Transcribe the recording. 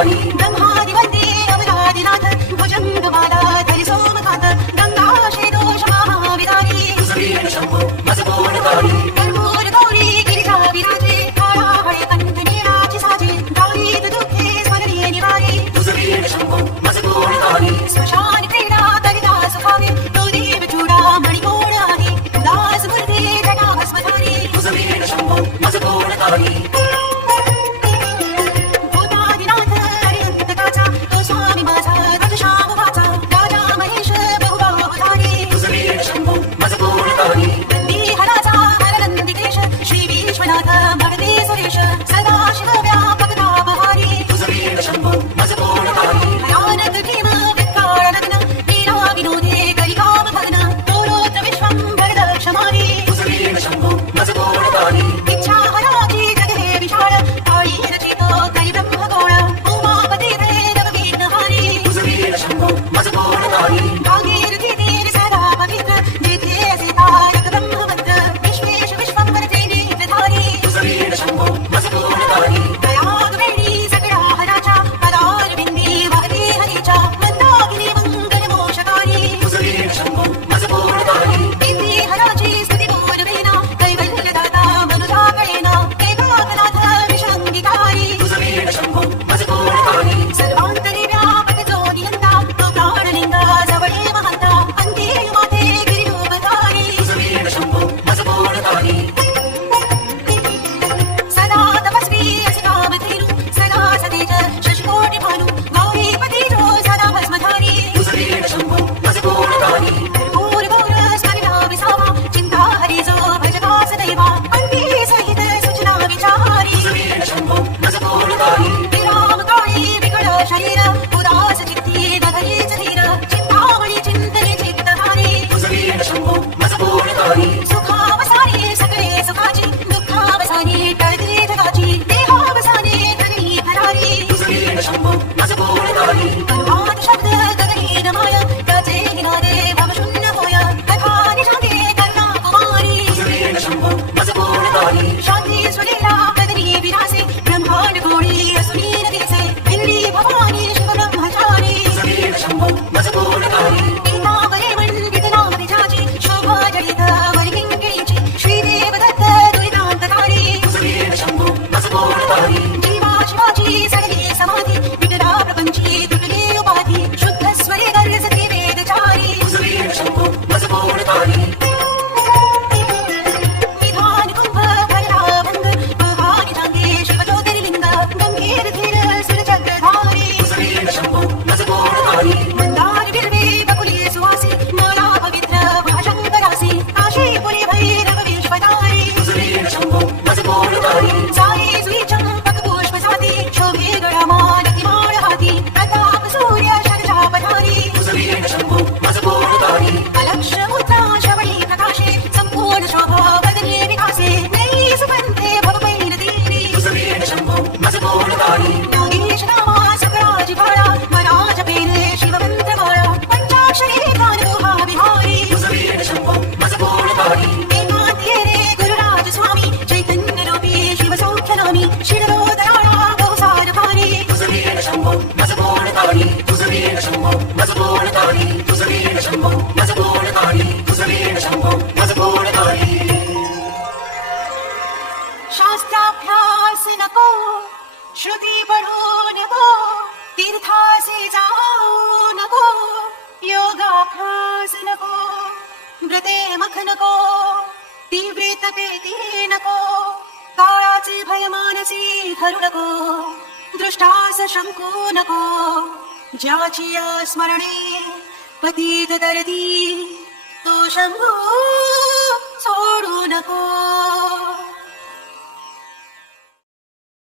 ब्रह्मादिवन्दे अमरादिनाथ भुजङ्गमाला धरि सोमकान्त गङ्गाशेदोष महाविदारी कर्पूर गौरी गिरिजा विराजे काळाहळे कंठने राची साजे गायीत दुःखे स्मरणे निवारे स्मशान क्रीडा करिता सुखावे तो देव चूडा मणिकोण आहे उदास मूर्ती जटा भस्मधारी भूतादिनाथ हरिहंतकाचा तो स्वामी माझा रजश्याम वाचा राजा महेश बहुबाहुधारी नंदीहराचा हरनंदिकेश श्री विश्वनाथ भगते सुरेश सदा शिव व्यापक तापहारी भयानक भीम विकार नग्न लीला विनोदे करिकाम भग्न तोरोत्र विश्वं भरदक्षमारी इच्छा हराची जगहे विशाळ काळी रचितो करी ब्रह्मगोळ उमापती रविघ्नहारी भागीरथी तीर सदा पवित्र जेथे असे तारक ब्रह्ममंत्र विश्वेश विश्वंभरते नेत्रधारी दयाग वेणी सगळा हराच्या पदार बिंदी वाहते हरीच्या मंदाकिनी मंगल मोषकारी इथे हराची स्तुती बोलवेना कैवल्यदाता मनुजा कळेना एकाकनाथ विषंगिकारी सर्वांतरी व्यापक जो नियंता तो प्राणलिंगा जवळे महंता अंते माते गिरिरूपधारी सदा तपस्वी असे कामधेनु सदा सतेज शशिकोटि भानु गौरीपती जो सदा भस्मधारी कर्पूर गौर स्मरणा विसावा चिंता हरी जो भजका सदैवा अंते सहित सूचना विचारी विराम काळी विकळ शरीर उदास चित्ती नगरीच धीर चिंतामणी चिंतने चित्तधारी सुखावसाने सगळे सुखाची दुःखावसाने टळते जगाची देहावसाने धनी भरारी अनुवाद शब्द गगनी नमाय त्याचे निनादे भवशून्य होय कथा निजांगे करुणा कुमारी शांती सुलीला कदरी विरासे ब्रह्मांड गोळी असुरीन दिसे इंद्री भवानी शिव ब्रह्मचारी पीतांबरे मंडित नाम विजाची शोभा जडित वरिकिंकिणीची श्रीदेव दत्त दुरितांतकारी जीवा शिवाची सगळी समाधी विकला प्रपंची तुटली उपाधी शुद्ध स्वरे गर्जते वेदचारी विधान कुंभ भरला भंग भवानी जांगे शिव ज्योतिर्लिंग गंभीर धीर सुरचक्रधारी मंदार बिल्वे बकुली सुवासी मला पवित्र भाषंकरासी काशी पुरी भैरव विश्वदारी साई जुई चंपक पुष्प साती शोभे गळामाल किमाळ हाती प्रताप सूर्य शरजा पधारी अलक्ष मुद्रा श्रवणी प्रकाशे संपूर्ण शोभा बदने विकासे नई सुगंधे भवपैल देवी योगेश नामा सगळा जिव्हाळा मना जपेले शिवमंत्रमाळा पंचाक्षरी गान दोहा विहारी एकांती रे गुरुराज स्वामी चैतन्य रूपी शिव सौख्य नामी शिरो दयाळा बहुसार भारी शास्त्राभ्यास नको श्रुती पढू नको तीर्थासी जाऊ नको योगाभ्यास नको व्रते मख नको तीव्र तपेती नको काळाचे भय मानसी धरू नको दृष्टास शंकू नको ज्याची स्मरणे पतित दर्दी तो शंभू सोडू नको